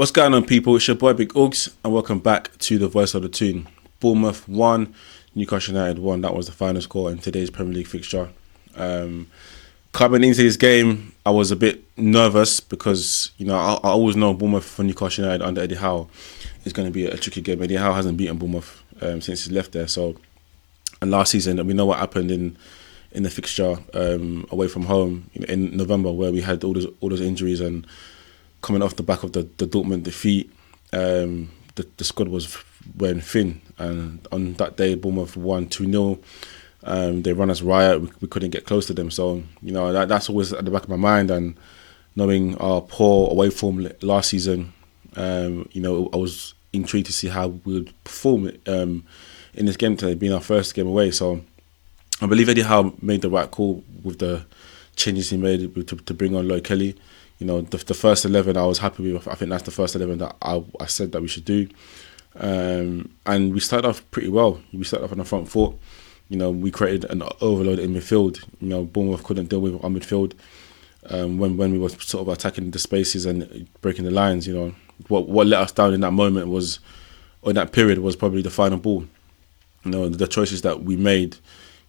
What's going on, people? It's your boy Big Uggs, and welcome back to the Voice of the Tune. Bournemouth 1, Newcastle United 1. That was the final score in today's Premier League fixture. Coming into this game, I was a bit nervous because I always know Bournemouth for Newcastle United under Eddie Howe is going to be a tricky game. Eddie Howe hasn't beaten Bournemouth since he left there. And last season, we know what happened in the fixture away from home in November, where we had all those injuries, and coming off the back of the Dortmund defeat, the squad was wearing thin. And on that day, Bournemouth won 2-0. They run us riot. We couldn't get close to them. So, that's always at the back of my mind. And knowing our poor away form last season, I was intrigued to see how we would perform in this game today, being our first game away. So I believe Eddie Howe made the right call with the changes he made to bring on Lloyd Kelly. The first 11 I was happy with. I think that's the first 11 that I said that we should do. And we started off pretty well. We started off on the front foot. We created an overload in midfield. Bournemouth couldn't deal with our midfield when we were sort of attacking the spaces and breaking the lines. What let us down in that moment in that period was probably the final ball. The choices that we made,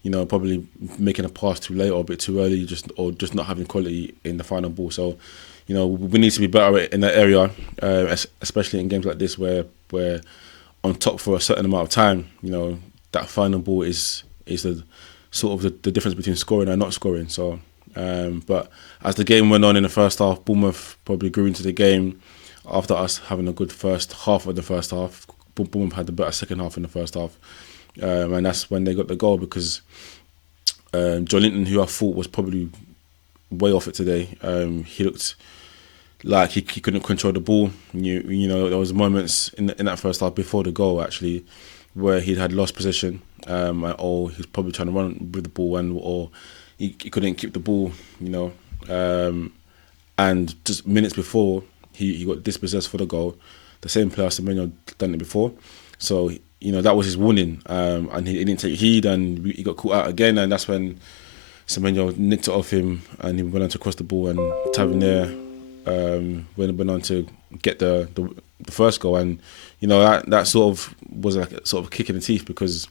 probably making a pass too late or a bit too early, or just not having quality in the final ball. So, we need to be better in that area, especially in games like this where we're on top for a certain amount of time. That final ball is the sort of the difference between scoring and not scoring. So, but as the game went on in the first half, Bournemouth probably grew into the game after us having a good first half of the first half. Bournemouth had the better second half in the first half. And that's when they got the goal, because Joelinton, who I thought was probably way off it today, he looked like he couldn't control the ball. There was moments in that first half before the goal actually where he had lost possession, or he was probably trying to run with the ball, or he couldn't keep the ball. And just minutes before he got dispossessed for the goal, the same player Semenyo done it before. So that was his warning, and he didn't take heed, and he got caught out again, and that's when Semenyo nicked it off him, and he went on to cross the ball, and Tavernier went on to get the first goal, and that sort of was like a sort of kick in the teeth, because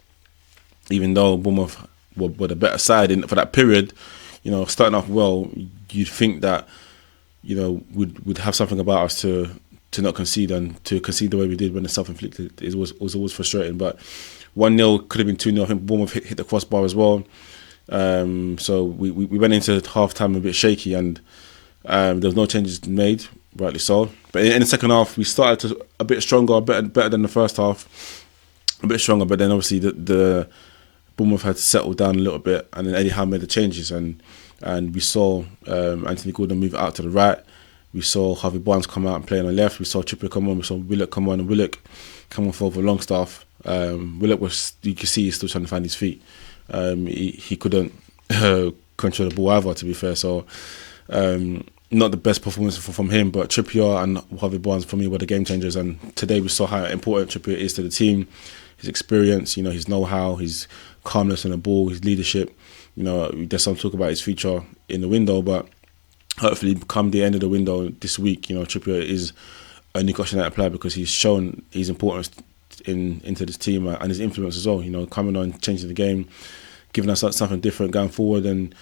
even though Bournemouth were the better side for that period, starting off well, you'd think that we'd have something about us to not concede, and to concede the way we did when it's self-inflicted was always frustrating. But 1-0 could have been 2-0. I think Bournemouth hit the crossbar as well. So we went into half-time a bit shaky, and there was no changes made, rightly so. But in the second half, we started a bit stronger, better than the first half, a bit stronger. But then obviously the Bournemouth had settled down a little bit, and then Eddie Howe made the changes, and we saw Anthony Gordon move out to the right. We saw Harvey Barnes come out and play on the left. We saw Trippier come on. We saw Willock come on, and Willock come off over Longstaff. Willock you could see he's still trying to find his feet. He couldn't control the ball either, to be fair. So not the best performance from him, but Trippier and Harvey Barnes for me were the game changers. And today we saw how important Trippier is to the team. His experience, his know-how, his calmness on the ball, his leadership. There's some talk about his future in the window, but hopefully come the end of the window this week, Trippier is a Newcastle United player, because he's shown his importance into this team, and his influence as well, coming on, changing the game, giving us something different going forward, and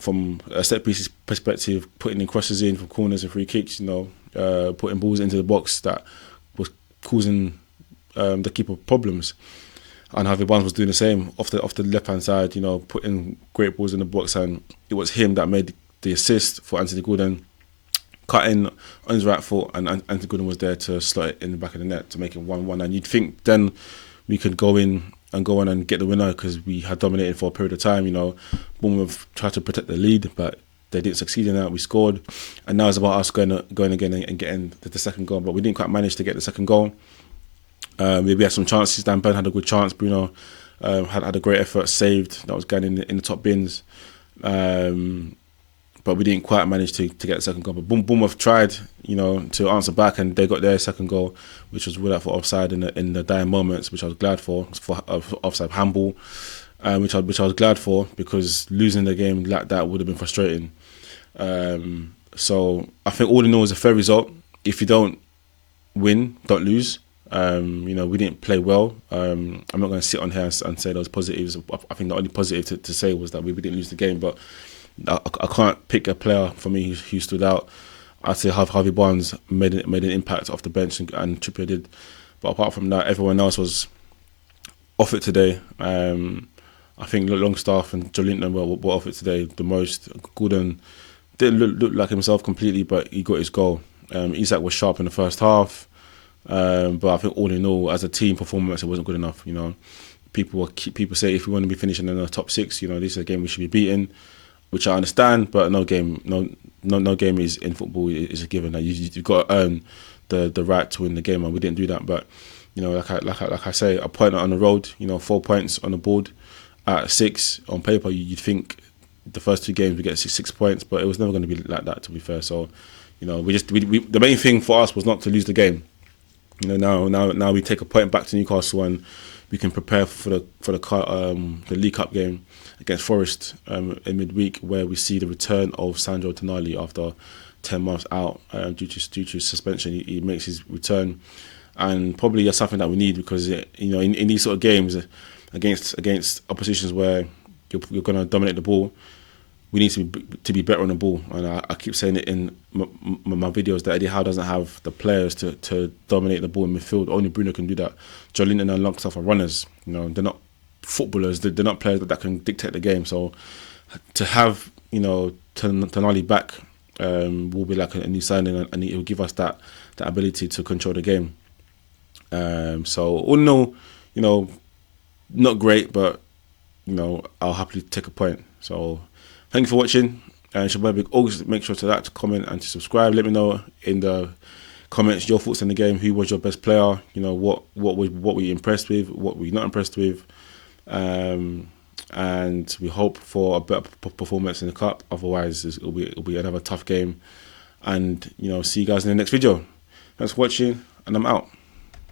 from a set pieces perspective, putting in crosses in from corners and free kicks, putting balls into the box that was causing the keeper problems. And Harvey Barnes was doing the same off the left hand side, putting great balls in the box, and it was him that made the assist for Anthony Gordon, cutting on his right foot, and Anthony Gordon was there to slot it in the back of the net to make it 1-1. And you'd think then we could go on and get the winner, because we had dominated for a period of time. Bournemouth tried to protect the lead, but they didn't succeed in that. We scored, and now it's about us going again and getting the second goal. But we didn't quite manage to get the second goal. We had some chances. Dan Burn had a good chance. Bruno had a great effort, saved. That was going in the top bins. But we didn't quite manage to get the second goal. But Bournemouth tried, to answer back, and they got their second goal, which was ruled out for offside in the dying moments, which I was glad for offside handball, which I was glad for, because losing the game like that would have been frustrating. So I think all in all, it's a fair result. If you don't win, don't lose. We didn't play well. I'm not going to sit on here and say those positives. I think the only positive to say was that we didn't lose the game, but I can't pick a player for me who stood out. I'd say Harvey Barnes made an impact off the bench, and Trippier did. But apart from that, everyone else was off it today. I think Longstaff and Joelinton were off it today the most. Gordon didn't look like himself completely, but he got his goal. Isak was sharp in the first half. But I think all in all, as a team performance, it wasn't good enough. People say if we want to be finishing in the top 6, this is a game we should be beating, which I understand. But no game is in football is a given. You've got to earn the right to win the game, and we didn't do that. But like I say, a point on the road, 4 points on the board at 6 on paper. You'd think the first 2 games we get 6 points, but it was never going to be like that. To be fair, so the main thing for us was not to lose the game. Now we take a point back to Newcastle, and we can prepare for the League Cup game against Forest in midweek, where we see the return of Sandro Tonali after 10 months out due to suspension. He makes his return, and probably that's something that we need, because in these sort of games against oppositions where you're going to dominate the ball, we need to be better on the ball. And I keep saying it in my videos that Eddie Howe doesn't have the players to dominate the ball in midfield. Only Bruno can do that. Joelinton and Longstaff are runners. They're not footballers. They're not players that can dictate the game. So to have Tonali back will be like a new signing, and it will give us that ability to control the game. So all in all, not great, but I'll happily take a point. So thank you for watching. And always make sure to comment and to subscribe. Let me know in the comments your thoughts on the game. Who was your best player? What were you impressed with? What were you not impressed with? And we hope for a better performance in the cup. Otherwise, it'll be another tough game. And see you guys in the next video. Thanks for watching, and I'm out.